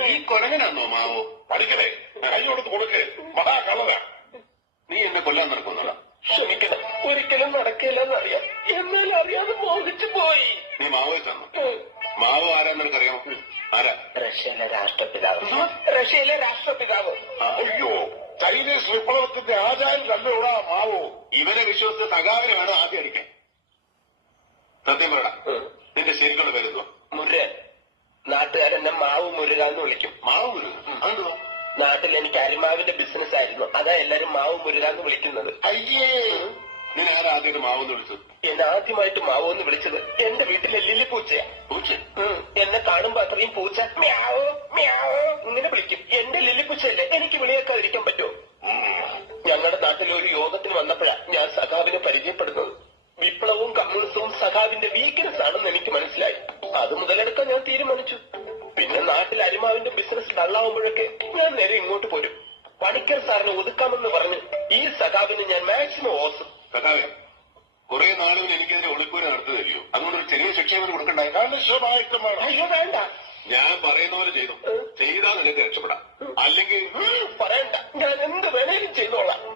ഈ കൊലങ്ങനാന്നോ മാവോ? പഠിക്കണേ, കൈ കൊടുത്ത് കൊടുക്ക്. മഹാകളറാ. നീ എന്നെ കൊല്ലാൻ നടക്കുന്നതാ? ക്ഷമിക്കണം, ഒരിക്കലും നടക്കില്ലെന്നറിയാം. എന്നാൽ അറിയാതെ മോഹിച്ചു പോയി. നീ മാവോയിസ്റ്റാണോ? മാവോ ആരാന്ന് നിനക്കറിയാമോ? ആരാ? റഷ്യയിലെ രാഷ്ട്രപിതാവ്. റഷ്യയിലെ രാഷ്ട്രപിതാവ്. അയ്യോ, ചൈനീസ് വിപ്ലവത്തിന്റെ ആചാരം കണ്ടുകൂടാ മാവോ. ഇവനെ വിശ്വസിച്ച സഖാവിനെ വേണം ആദ്യം അടിക്കാൻ. സത്യം പറയടാ, നിന്റെ ശരിക്കുള്ള പേരെന്തോ? മുരുകൻ. നാട്ടുകാരെന്നെ മാവ് മുരുക എന്ന് വിളിക്കും. മാവ് മുരുകൻ? അതെന്തോ? നാട്ടിൽ എനിക്ക് അരിമാവിന്റെ ബിസിനസ് ആയിരുന്നു. അതാ എല്ലാരും മാവ് മുരുക എന്ന് വിളിക്കുന്നത്. അയ്യേ, നിന്നെ ആരാ ആദ്യമായിട്ട് മാവെന്ന് വിളിച്ചത്? എന്നെ ആദ്യമായിട്ട് മാവോ എന്ന് വിളിച്ചത് എന്റെ വീട്ടിലെ ലില്ലി പൂച്ചയാ. പൂച്ച? എന്നെ കാണുമ്പോ അത്രയും പൂച്ച മ്യാവോ മ്യാവോ ഇങ്ങനെ വിളിക്കും. എന്റെ ലില്ലി പൂച്ചയല്ലേ, എനിക്ക് വിളിയേക്കാതിരിക്കാൻ പറ്റുമോ? ഞങ്ങളുടെ നാട്ടിൽ ഒരു യോഗത്തിന് വന്നപ്പോഴാ ഞാൻ സഖാവിനെ പരിചയപ്പെടുന്നത്. വിപ്ലവവും കമ്മ്യൂണിസവും സഖാവിന്റെ വീക്ക്നെസ് ആണെന്ന് എനിക്ക് മനസ്സിലായി. അത് മുതലെടുക്കാൻ ഞാൻ തീരുമാനിച്ചു. പിന്നെ നാട്ടിൽ അരിമാവിന്റെ ബിസിനസ് ഡള്ളാവുമ്പോഴൊക്കെ ഞാൻ നേരെ ഇങ്ങോട്ട് പോരും. പണിക്കർ സാറിനെ ഒതുക്കാമെന്ന് പറഞ്ഞ് ഈ സഖാവിന് ഞാൻ മാക്സിമം ഓർക്കും. സഖാവേ, കുറെ നാളുകൾ എനിക്കെതിരെ ഒളിപ്പൂര് നടത്തുന്നില്ലയോ? അതുകൊണ്ട് ഒരു ചെറിയ ശിക്ഷ ഇവന് കൊടുക്കണ്ടായി. മനുഷ്യമായിട്ടും വേണം. അയ്യോ വേണ്ട, ഞാൻ പറയുന്ന പോലെ ചെയ്തു. ചെയ്താൽ നിനക്ക് രക്ഷപ്പെടാം. അല്ലെങ്കിൽ പറയണ്ട, ഞാൻ എന്ത് വേണേലും ചെയ്തോളാം.